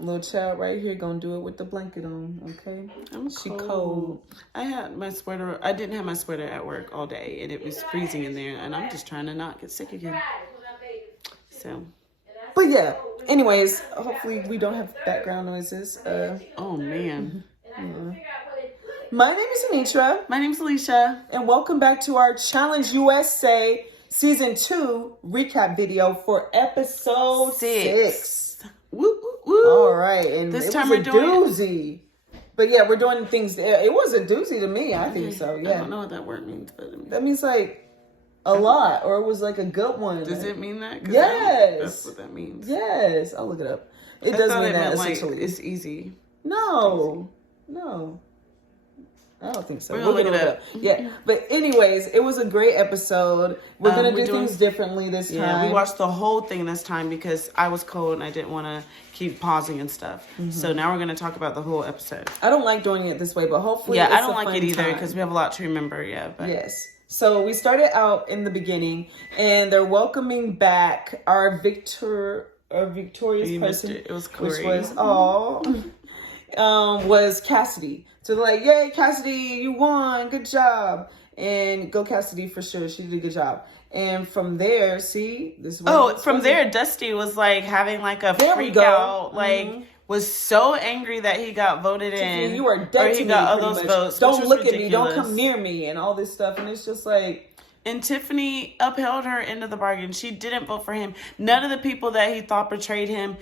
Little child right here gonna do it with the blanket on, okay? She cold. I had my sweater. I didn't have my sweater at work all day, and it was freezing in there. And I'm just trying to not get sick again. So. But yeah. Anyways, hopefully we don't have background noises. Oh man. Yeah. My name is Anitra. My name's Alicia, and welcome back to our Challenge USA Season 2 recap video for episode 6. Woo, woo, woo. All right, and this it time was we're a doing doozy. But yeah, we're doing things. It was a doozy to me. I think so. Yeah. I don't know what that word means, but that means like a lot, or it was like a good one. Does it mean that? Yes, that's what that means. Yes, I'll look it up. It does mean that essentially. Like, it's easy. No. I don't think so. We're gonna look it up. Yeah, but anyways, it was a great episode. We're gonna do things differently this time. Yeah, we watched the whole thing this time because I was cold and I didn't want to keep pausing and stuff. Mm-hmm. So now we're gonna talk about the whole episode. I don't like doing it this way, but hopefully, I don't like it either because we have a lot to remember. Yeah, but yes. So we started out in the beginning, and they're welcoming back our victorious person. It was Corey. Which was was Cassidy. So they're like, yay, Cassidy, you won. Good job. And go Cassidy for sure. She did a good job. And from there, see? From there, Dusty was like having like a freak out. Like, was so angry that he got voted in. You are dead to me, got all those votes. Don't look at me. Don't come near me. And all this stuff. And it's just like... And Tiffany upheld her end of the bargain. She didn't vote for him. None of the people that he thought betrayed him.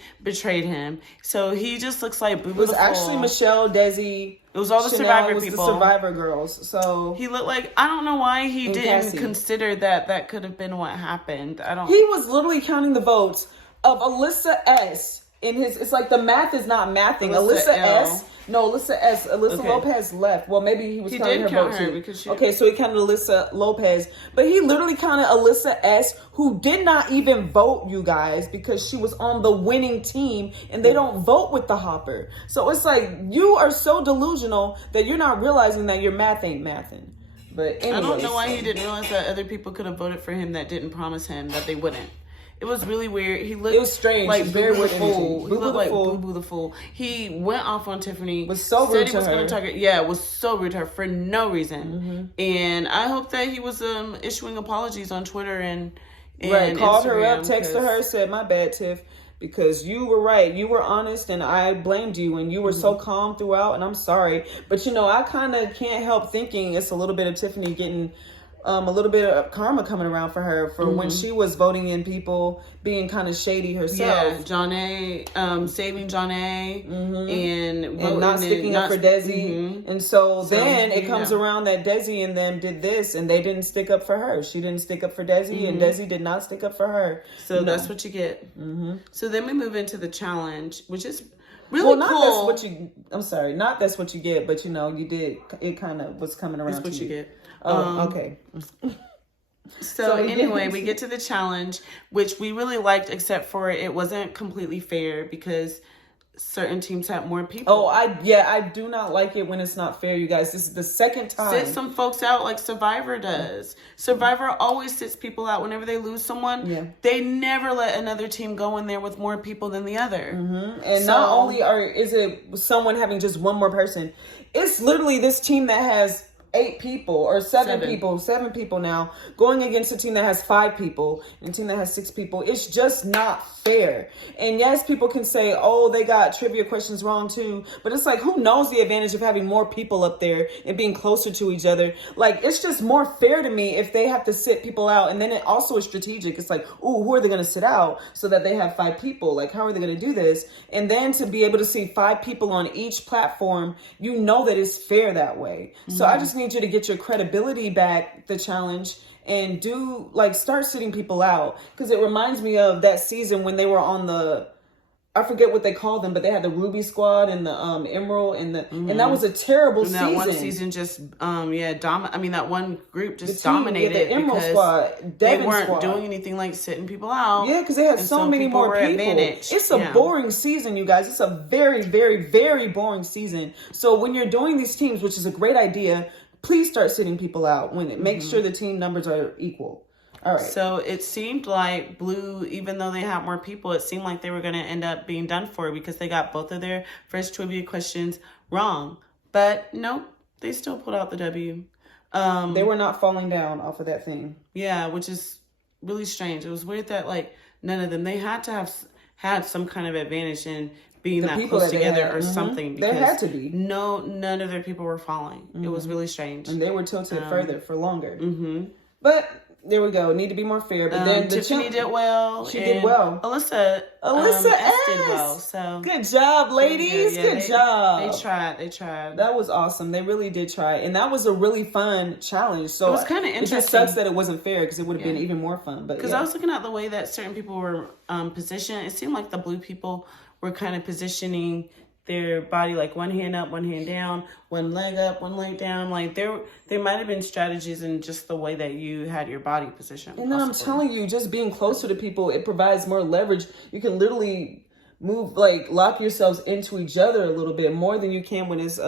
So he just looks like Boo Boo. It was actually Michelle, Desi. It was all the Survivor people. The Survivor girls. So he looked like, I don't know why he didn't consider that could have been what happened. He was literally counting the votes of Alyssa S. in his. It's like the math is not mathing. Alyssa S. No, Alyssa S. Alyssa Lopez left. Well, maybe he was counting her vote too. Okay, so he counted Alyssa Lopez. But he literally counted Alyssa S., who did not even vote, you guys, because she was on the winning team, and they don't vote with the hopper. So it's like, you are so delusional that you're not realizing that your math ain't mathing. But anyways, I don't know why he didn't realize that other people could have voted for him that didn't promise him that they wouldn't. It was really weird. It was strange. Like very Boo Boo the Fool. He looked like Boo Boo the Fool. He went off on Tiffany. Was so rude to her. Was so rude to her for no reason. Mm-hmm. And I hope that he was issuing apologies on Twitter and called Instagram, her up, texted her, said, "My bad, Tiff, because you were right. You were honest, and I blamed you, and you were so calm throughout. And I'm sorry, but I kind of can't help thinking it's a little bit of Tiffany getting." A little bit of karma coming around for her for when she was voting in people being kind of shady herself. Yeah, Jonna, saving Jonna, and not sticking up for Desi. And so then it comes around that Desi and them did this, and they didn't stick up for her. She didn't stick up for Desi, and Desi did not stick up for her. So that's what you get. So then we move into the challenge, which is really cool. Not that's what you get, but you did. It kind of was coming around. That's what you get. Oh, okay. So anyway, we get to the challenge, which we really liked, except for it wasn't completely fair because certain teams had more people. Oh, I do not like it when it's not fair, you guys. This is the second time. Sit some folks out like Survivor does. Survivor always sits people out whenever they lose someone. Yeah. They never let another team go in there with more people than the other. And not only is it someone having just one more person, it's literally this team that has 8 people or 7 people now going against a team that has 5 people and a team that has 6 people. It's just not fair. And yes, people can say, oh, they got trivia questions wrong too. But it's like, who knows the advantage of having more people up there and being closer to each other? Like, it's just more fair to me if they have to sit people out. And then it also is strategic. It's like, ooh, who are they going to sit out so that they have 5 people? Like, how are they going to do this? And then to be able to see 5 people on each platform, that it's fair that way. So I just need you to get your credibility back, the challenge, and start sitting people out, because it reminds me of that season when they were on I forget what they called them, but they had the Ruby Squad and the Emerald and and that was a terrible season. That one season just that one group just dominated the Emerald Squad. They weren't doing anything like sitting people out. Yeah, because they had so many more people. Advantaged. It's a boring season, you guys. It's a very, very, very boring season. So when you're doing these teams, which is a great idea, please start sitting people out when it makes sure the team numbers are equal. All right. So it seemed like Blue, even though they had more people, it seemed like they were going to end up being done for because they got both of their first trivia questions wrong. But nope, they still pulled out the W. They were not falling down off of that thing. Yeah, which is really strange. It was weird that like none of them, they had to have had some kind of advantage in being that close together or something. There had to be. None of their people were falling. It was really strange. And they were tilted further for longer. But there we go. Need to be more fair. But then Tiffany did well. She did well. Alyssa S. did well. So good job, ladies. Good job. They tried. That was awesome. They really did try. And that was a really fun challenge. So it was kind of interesting. It just sucks that it wasn't fair because it would have been even more fun. But because I was looking at the way that certain people were positioned. It seemed like the Blue people were kind of positioning their body like one hand up, one hand down, one leg up, one leg down. Like there might have been strategies in just the way that you had your body positioned. And then I'm telling you, just being closer to people, it provides more leverage. You can literally move, like lock yourselves into each other a little bit more than you can when it's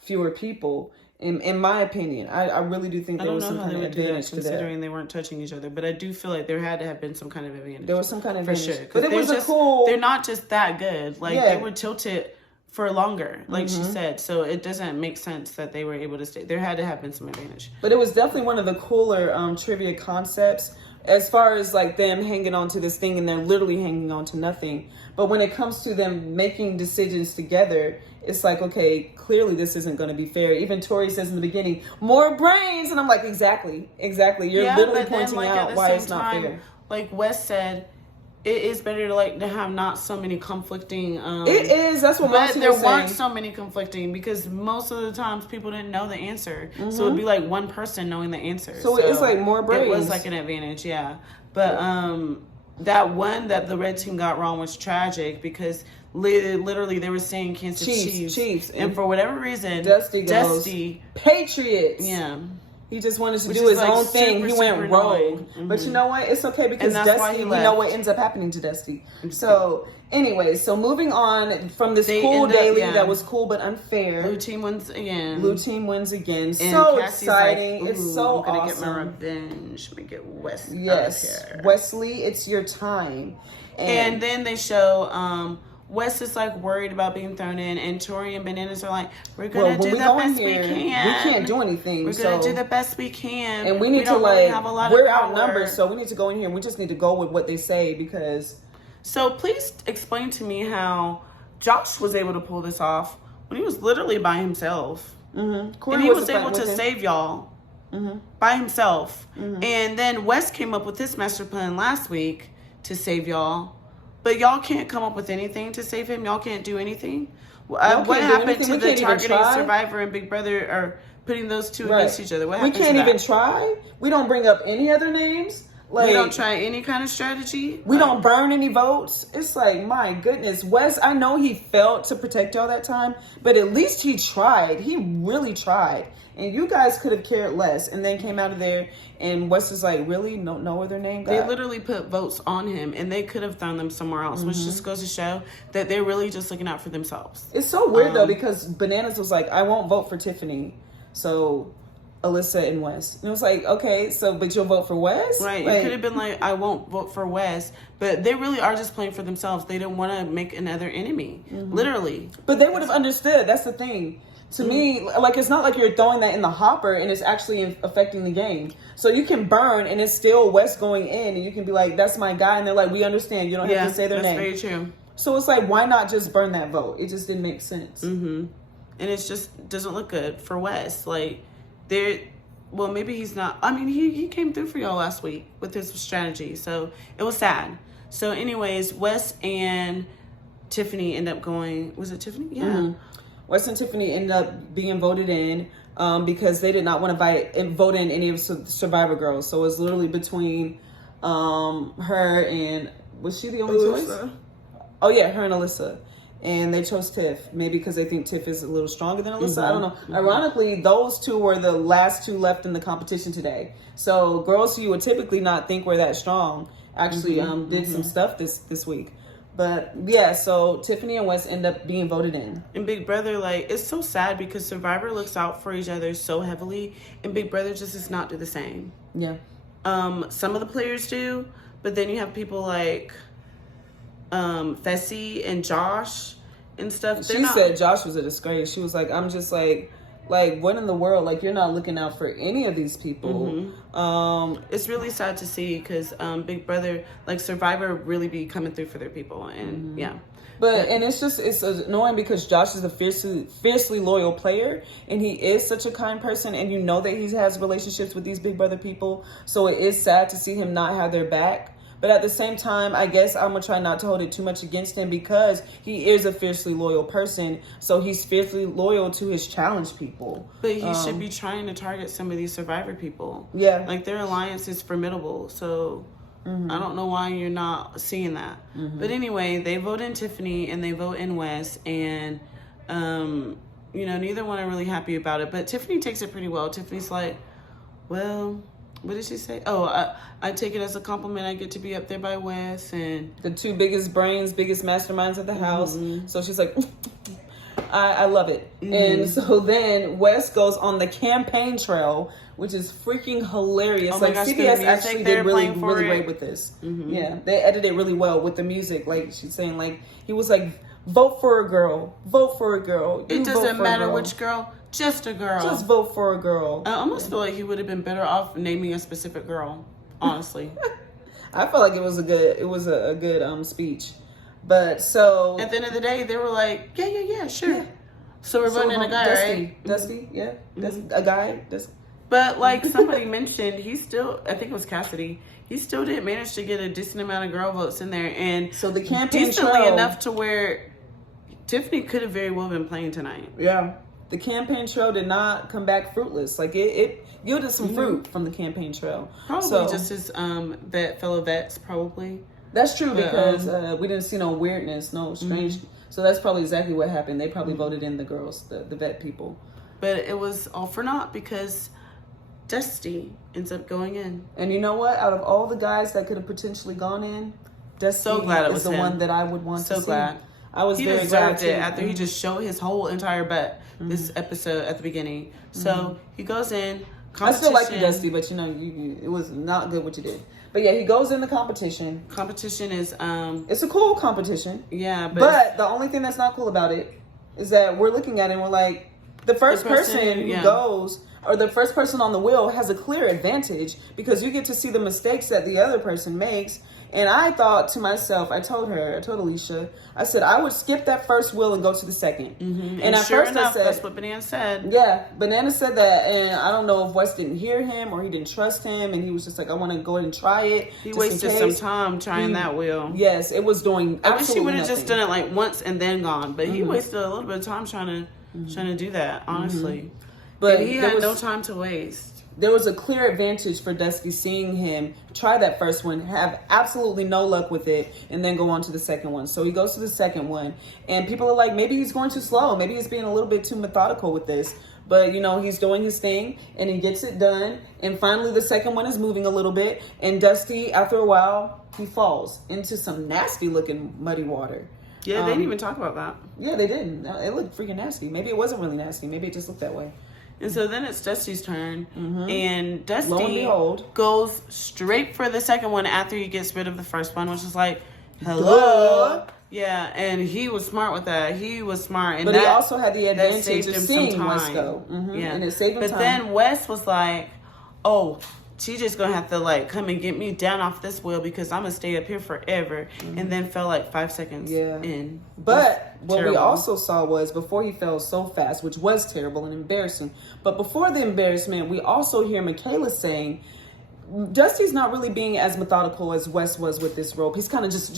fewer people. In my opinion, I really do think there was some kind of advantage to that. Considering they weren't touching each other, but I do feel like there had to have been some kind of advantage. There was some kind of for advantage. sure. But it was cool. They're not just that good. Like they were tilted for longer, like she said. So it doesn't make sense that they were able to stay. There had to have been some advantage. But it was definitely one of the cooler trivia concepts as far as like them hanging on to this thing and they're literally hanging on to nothing. But when it comes to them making decisions together, it's like, okay, clearly this isn't going to be fair. Even Tori says in the beginning, more brains. And I'm like, exactly. You're literally pointing out why it's not fair. Like Wes said, it is better to have not so many conflicting. It is. That's what most people there weren't so many conflicting because most of the times people didn't know the answer. So it'd be like one person knowing the answer. So it's like more brains. It was like an advantage, yeah. But that one that the red team got wrong was tragic because literally they were saying Kansas Chiefs, and for whatever reason, Dusty Patriots. Yeah. He just wanted to do his own thing. He went rogue. But you know what? It's okay because Dusty, we know what ends up happening to Dusty. So, anyway, moving on from this cool daily that was cool but unfair. Blue team wins again. And so exciting. Like, it's so I'm gonna awesome. get my revenge. Let me get Wesley. Yes. Wesley, it's your time. And then they show Wes is like worried about being thrown in, and Tori and Bananas are like, we're gonna do the best we can. We can't do anything. We're gonna do the best we can, and we need to really have a lot we're outnumbered, so we need to go in here and we just need to go with what they say because. So please explain to me how Josh was able to pull this off when he was literally by himself, and he was able to save y'all by himself, and then Wes came up with this master plan last week to save y'all. But y'all can't come up with anything to save him. Y'all can't do anything. What happened to the targeting Survivor and Big Brother or putting those two against each other? What happened to that? We can't even try. We don't bring up any other names. Like, we don't try any kind of strategy. We don't burn any votes. It's like, my goodness. Wes, I know he failed to protect y'all that time, but at least he tried. He really tried. And you guys could have cared less and then came out of there and Wes is like, really? No other name? They literally put votes on him and they could have thrown them somewhere else, which just goes to show that they're really just looking out for themselves. It's so weird though because Bananas was like, I won't vote for Tiffany. So Alyssa and Wes. And it was like, okay, but you'll vote for Wes? Right. It could have been like, I won't vote for Wes. But they really are just playing for themselves. They don't want to make another enemy. Literally. But they would have understood. That's the thing. To me, like, it's not like you're throwing that in the hopper and it's actually affecting the game. So you can burn and it's still Wes going in and you can be like, that's my guy. And they're like, we understand. You don't have to say their name. That's very true. So it's like, why not just burn that vote? It just didn't make sense. And it just doesn't look good for Wes. Like, maybe he's not. I mean, he came through for y'all last week with his strategy. So it was sad. So anyways, Wes and Tiffany end up going, was it Tiffany? Yeah. Wes and Tiffany ended up being voted in because they did not want to vote in any of the Survivor girls. So it was literally between her and, was she the only choice? Oh yeah, her and Alyssa. And they chose Tiff, maybe because they think Tiff is a little stronger than Alyssa. I don't know. Ironically, those two were the last two left in the competition today. So girls who you would typically not think were that strong actually did some stuff this week. But yeah, so Tiffany and Wes end up being voted in. And Big Brother, like, it's so sad because Survivor looks out for each other so heavily, and Big Brother just does not do the same. Yeah. Some of the players do, but then you have people like Fessy and Josh and stuff. She said Josh was a disgrace. She was like, I'm just like what in the world? Like, you're not looking out for any of these people. It's really sad to see because Big Brother, like Survivor, really be coming through for their people, and yeah. But and it's annoying because Josh is a fiercely loyal player, and he is such a kind person, and you know that he has relationships with these Big Brother people. So it is sad to see him not have their back. But at the same time, I guess I'm going to try not to hold it too much against him because he is a fiercely loyal person. So he's fiercely loyal to his challenge people. But he should be trying to target some of these Survivor people. Yeah. Like, their alliance is formidable. So I don't know why you're not seeing that. But anyway, they vote in Tiffany and they vote in Wes. And, neither one are really happy about it. But Tiffany takes it pretty well. Tiffany's like, well... What did she say? Oh, I take it as a compliment. I get to be up there by Wes and the two biggest brains, biggest masterminds of the house. So she's like, I love it. And so then Wes goes on the campaign trail, which is freaking hilarious. Oh my gosh, CBS actually did really great with this. Yeah, they edited it really well with the music. Like she's saying, like he was like, vote for a girl, vote for a girl. It doesn't matter which girl. Just a girl. Just vote for a girl. I almost feel like he would have been better off naming a specific girl. Honestly, I felt like it was a good speech. But so at the end of the day, they were like, yeah, sure. Yeah. So we're voting in a guy, right? Dusty, yeah, a guy. But like somebody mentioned, he still, I think it was Cassidy. He still didn't manage to get a decent amount of girl votes in there, and so the campaign decently enough to where Tiffany could have very well been playing tonight. Yeah. The campaign trail did not come back fruitless. Like it yielded some fruit from the campaign trail. Probably just his fellow vets, probably. That's true because we didn't see no weirdness, no strange. So that's probably exactly what happened. They probably voted in the girls, the vet people. But it was all for naught because Dusty ends up going in. And you know what? Out of all the guys that could have potentially gone in, Dusty so glad it was the him. One that I would want to see. So glad. I was very deserved glad it after he just showed his whole entire butt this episode at the beginning. So he goes in. I still like you, Dusty, but it was not good what you did. But yeah, he goes in the competition. Competition is it's a cool competition. Yeah, but the only thing that's not cool about it is that we're looking at it and we're like, the first person who goes, or the first person on the wheel has a clear advantage because you get to see the mistakes that the other person makes. And I thought to myself, I told Alicia, I said, I would skip that first wheel and go to the second. And at first I said, that's what Banana said. Yeah, Banana said that, and I don't know if Wes didn't hear him or he didn't trust him, and he was just like, I want to go ahead and try it. He wasted some time trying that wheel. Yes, it was doing absolutely I wish he would have nothing. just done it like once and then gone, but he wasted a little bit of time trying to do that, honestly. But he had no time to waste. There was a clear advantage for Dusty seeing him try that first one, have absolutely no luck with it, and then go on to the second one. So he goes to the second one, and people are like, maybe he's going too slow. Maybe he's being a little bit too methodical with this. But, he's doing his thing, and he gets it done. And finally, the second one is moving a little bit. And Dusty, after a while, he falls into some nasty-looking muddy water. Yeah, they didn't even talk about that. Yeah, they didn't. It looked freaking nasty. Maybe it wasn't really nasty. Maybe it just looked that way. And so then it's Dusty's turn, and Dusty Lo and behold, goes straight for the second one after he gets rid of the first one, which is like, hello. Yeah, and he was smart with that. He was smart. But he also had the advantage of seeing Wes go. Yeah. And it saved him time. But then Wes was like, oh, she's just going to have to, come and get me down off this wheel because I'm going to stay up here forever. And then fell 5 seconds in. But what we also saw was before he fell so fast, which was terrible and embarrassing. But before the embarrassment, we also hear Michaela saying, Dusty's not really being as methodical as Wes was with this rope. He's kind of just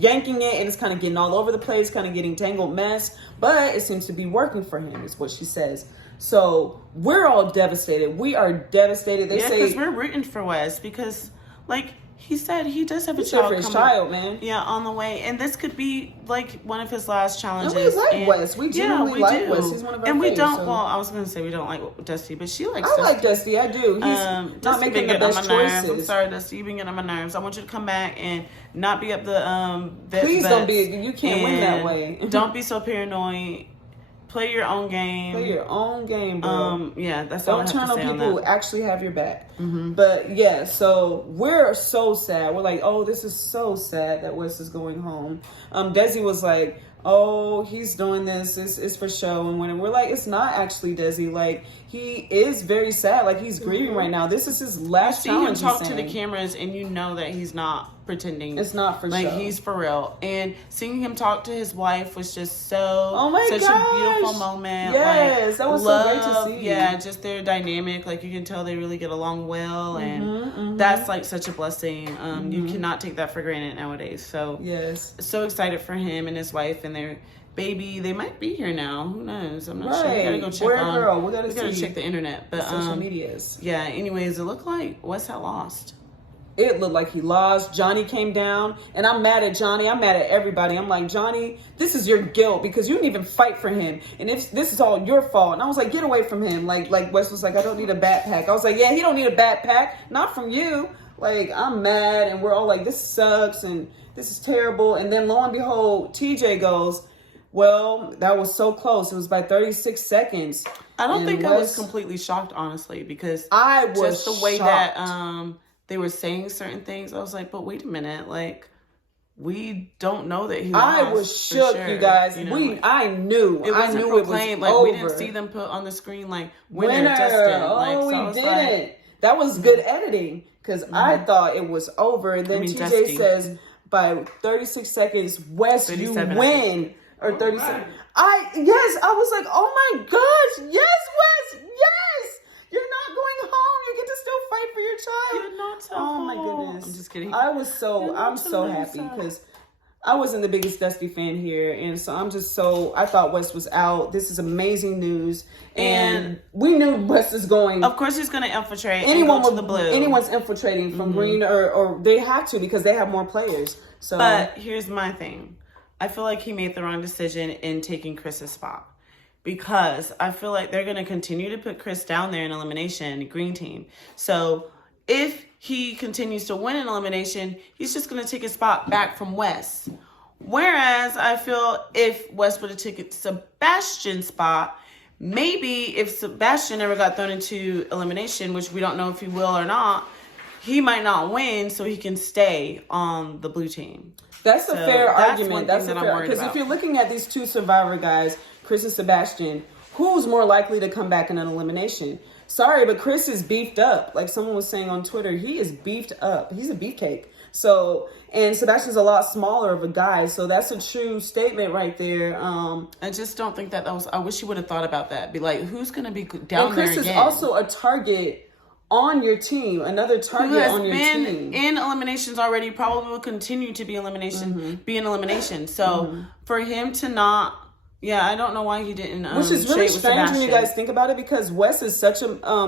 yanking it, and it's kind of getting all over the place, kind of getting tangled mess. But it seems to be working for him, is what she says. So we're all devastated. We are devastated. They say because we're rooting for Wes because, he said he does have a child for his child, man. Yeah, on the way, and this could be one of his last challenges. And we like Wes. We genuinely like Wes. He's one of our and we faves, don't. So. Well, I was going to say we don't like Dusty, but she likes. I like Dusty. I do. He's not making the best choices. I'm sorry, Dusty. You've been getting on my nerves. I want you to come back and not be up the. Please don't be. You can't win that way. Don't be so paranoid. play your own game. Play your own game, bro. Yeah, that's all I have to say on that. Don't turn on people who actually have your back. But yeah, so we're so sad. We're like, oh, this is so sad that Wes is going home. Desi was like, oh, he's doing this. It's for show. And when we're like, it's not actually Desi. Like, he is very sad. Like, he's grieving right now. This is his last challenge. You see him talk to the cameras, and you know that he's not pretending. It's not for show. Like, he's for real. And seeing him talk to his wife was just such a beautiful moment. Yes, like, that was love, so great to see. Yeah, just their dynamic. Like, you can tell they really get along well, and that's like such a blessing. You cannot take that for granted nowadays. So yes, so excited for him and his wife and their baby. They might be here now. Who knows? I'm not sure. We gotta go check on. We gotta check the internet. But social medias. Yeah. Anyways, it looked like Wes had lost. It looked like he lost. Johnny came down, and I'm mad at Johnny. I'm mad at everybody. I'm like, Johnny, this is your guilt because you didn't even fight for him, and if this is all your fault. And I was like, get away from him. Like Wes was like, I don't need a backpack. I was like, yeah, he don't need a backpack, not from you. Like, I'm mad, and we're all like, this sucks, and this is terrible. And then lo and behold, TJ goes, well, that was so close. It was by 36 seconds. I don't think I was completely shocked, honestly, because I was just the way shocked. that they were saying certain things. I was like, but wait a minute, like, we don't know that he lost. I was shook, you guys. I knew. I knew it was like over. We didn't see them put on the screen like winner. Dustin. Oh, we didn't. That was good editing because I thought it was over, and then TJ Dusty says by 36 seconds, Wes, you win. Or 37. I was like, oh my gosh, yes, Wes, yes. You're not going home. You get to still fight for your child. You're not so Oh my goodness. I'm just kidding. I'm so happy because I wasn't the biggest Dusty fan here. And so I thought Wes was out. This is amazing news. And we knew Wes is going. Of course he's going to infiltrate and go to the blue. Anyone's infiltrating from green or they have to because they have more players. So, but here's my thing. I feel like he made the wrong decision in taking Chris's spot because I feel like they're going to continue to put Chris down there in elimination, green team. So if he continues to win an elimination, he's just going to take his spot back from Wes. Whereas I feel if Wes would have taken Sebastian's spot, maybe if Sebastian ever got thrown into elimination, which we don't know if he will or not, he might not win so he can stay on the blue team. That's a fair argument. That's a fair, because if you're looking at these two Survivor guys, Chris and Sebastian, who's more likely to come back in an elimination? Sorry, but Chris is beefed up. Like someone was saying on Twitter, he is beefed up. He's a beefcake. So, and Sebastian's a lot smaller of a guy. So that's a true statement right there. I just don't think that was, I wish you would have thought about that. Be like, who's going to be down there again? Chris is also a target on your team, another target on your team. In eliminations already, probably will continue to be in elimination. So for him to not, I don't know why he didn't. Which is really strange when you guys think about it, because Wes is such a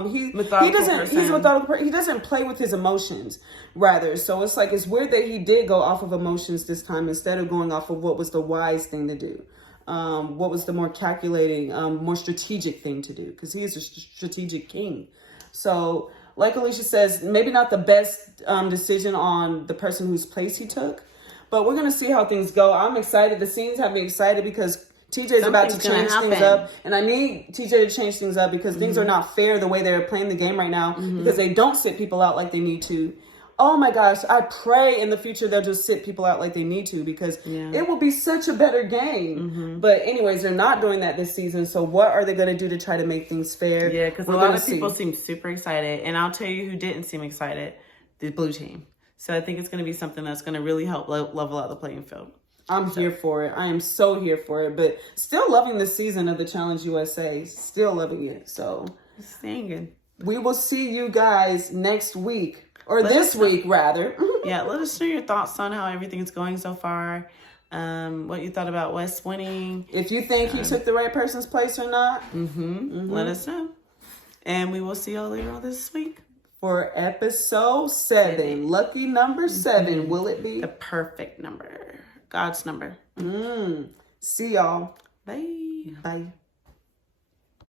he's a methodical. He doesn't play with his emotions, rather. So it's like it's weird that he did go off of emotions this time instead of going off of what was the wise thing to do. What was the more calculating, more strategic thing to do? Because he is a strategic king. So, like Alicia says, maybe not the best decision on the person whose place he took, but we're going to see how things go. I'm excited. The scenes have me excited because TJ's about to change things up, and I need TJ to change things up because things are not fair the way they're playing the game right now because they don't sit people out like they need to. Oh my gosh, I pray in the future they'll just sit people out like they need to because it will be such a better game. But anyways, they're not doing that this season. So what are they going to do to try to make things fair? Yeah, because a lot of people seem super excited. And I'll tell you who didn't seem excited, the blue team. So I think it's going to be something that's going to really help level out the playing field. I'm here for it. I am so here for it. But still loving the season of the Challenge USA. Still loving it. So singing. We will see you guys next week. Or this week, rather. Let us know your thoughts on how everything is going so far. What you thought about Wes winning. If you think he took the right person's place or not. Let us know. And we will see y'all later on this week. For episode 7. Lucky number 7. Will it be? The perfect number. God's number. See y'all. Bye. Bye.